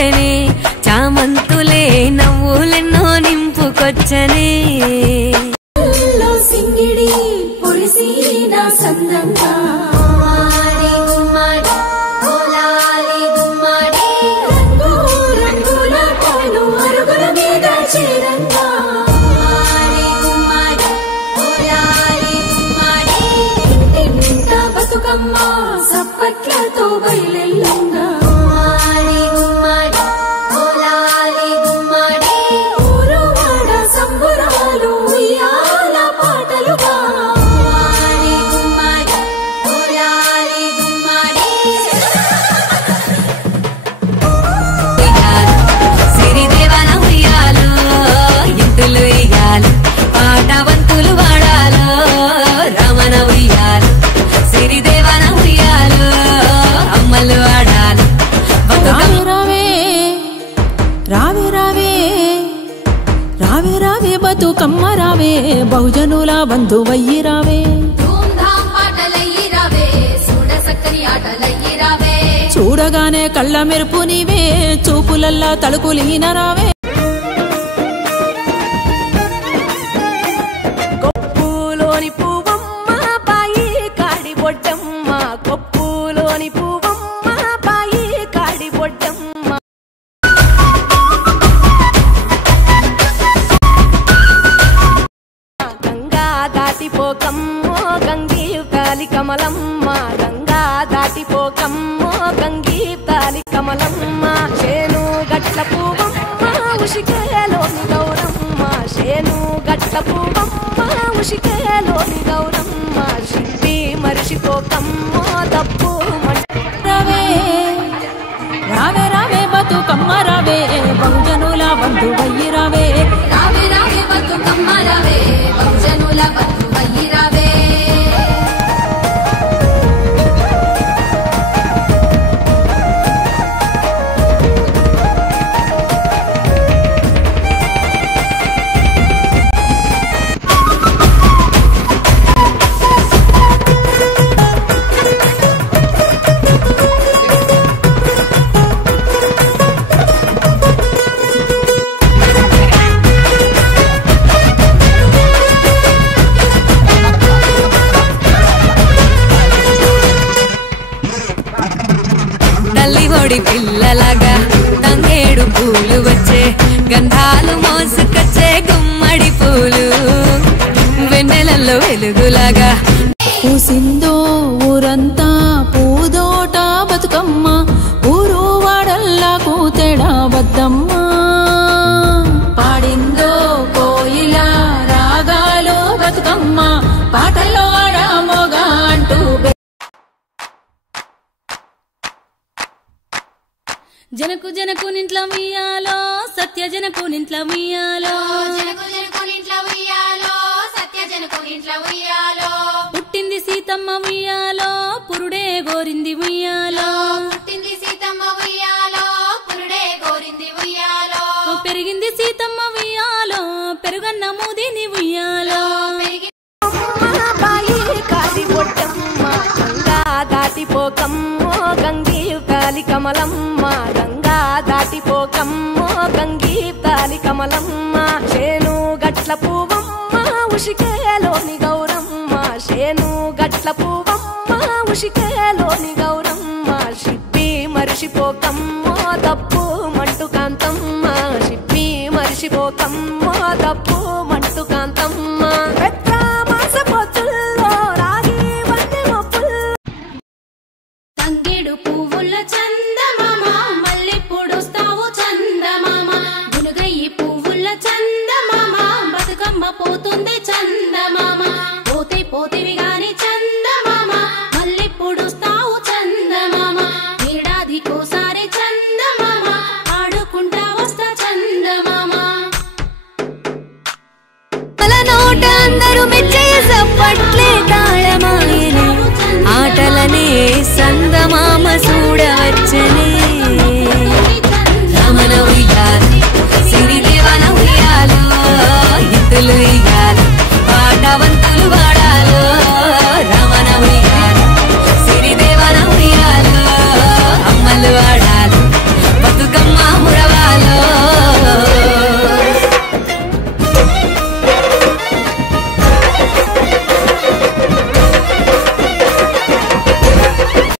వచ్చనే చామంతులే నవ్వులెన్నో నింపుకొచ్చనే సింగిడి పొడిసిన సందంగా రంగుల పూలు అరుగుల మీద చేరంగా ఇంటింట బతుకమ్మ సప్పట్లతో బయలెల్లంగా ఊరువాడ సంబురాలు ఉయ్యాల పాటలుగా సిరిదేవన ఉయ్యాలో ఇంతులు ఇయ్యాలి పాటవంతులు వాడాలో రమణ ఉయ్యాలి సిరిదేవన ఉయ్యాలో అమ్మలు వాడాలి రావే రావే రావే రావే రావే బతుకమ్మ రావే బహుజనుల బంధువయ్యి రావే చూడగానే కళ్ళ మెరుపు నీవే చూపులల్లా తలుపులీన రావే కొప్పులోని పువ్వమ్మ బాయి కాడి బొడ్డమ్మ కొప్పులోని పువ్వమ్మ బాయి కాడి బొడ్డమ్మ గంగా దాటిపోకమ్మో గంగి కాలి కమలమ్మ గంగా దాటిపోకమ్మో గంగి కాలి కమలమ్మ చేను గట్ల పువ్వమ్మ ఉషికేలోని గౌరమ్మ చేను గట్ల పువ్వమ్మ ఉషికేలోని గౌరమ్మ శిల్పి మరిచిపోకమ్మో తప్పు రావే రావే రావే బతుకమ్మ రావే బహుజనుల బంధువయ్యి రావే రావే రావే బతుకమ్మ రావే బహుజనుల బంధువయ్యి రావే తల్లి ఒడి పిల్లలాగా తంగేడు పూలు వచ్చే గంధాలు మోసుకొచ్చే గుమ్మడి పూలు వెన్నెలలో వెలుగులాగా పూసిందో ఊరంతా పూదోట బతుకమ్మ ఊరు వాడల్లా కూతెడా వద్దమ్మ పాడిందో కోయిల రాగాలు బతుకమ్మ పాటల్లో ఆడామోగా అంటూ జనకు జనకు నింట్ల ఉయ్యాలో సత్య జనకు నింట్ల ఉయ్యాలో జనకు జనకు నింట్ల ఉయ్యాలో సత్య జనకు నింట్ల ఉయ్యాలో పుట్టింది సీతమ్మ ఉయ్యాలో పురుడే గోరింది ఉయ్యాలో పుట్టింది సీతమ్మ ఉయ్యాలో పురుడే గోరింది ఉయ్యాలో పెరిగింది సీతమ్మ ఉయ్యాలో పెరుగన్న మూదిని ఉయ్యాలో బాయి కాడి బొడ్డమ్మ గంగా దాటిపోకమ్మో గంగి కాలి కమలమ్మ గంగా దాటిపోకమ్మో గంగి కాలి కమలమ్మ చేను గట్ల పువ్వమ్మ ఉషికేలోని గౌరమ్మ చేను గట్ల పువ్వమ్మ ఉషికేలోని గౌరమ్మ శిప్పి మరిచిపోకమ్మో తప్పు మంటు కాంతమ్మ శిప్పి మరిచిపోకమ్మో తప్పు మంటు కాంతమ్మ తంగేడు పువ్వుల చందమామ మళ్ళీ పొడుస్తావు చందమామ గునుగయ్యి పువ్వుల చందమామ బతుకమ్మ పోతుంది చందమామ పోతే పోతివి గాని చందమామ మళ్ళీ పొడుస్తావు చందమామ ఏడాదికోసారి చందమామ ఆడుకుంటా వస్తా చందమామ నోట అందరూ మెచ్చే సప్పట్లే తాళమాయనే ఆటలనే సందమామ చూడవచ్చనే రమణ ఉయ్యాలి సిరిదేవన ఉయ్యాలో ఇద్దులు ఇయ్యాలి పాటవంత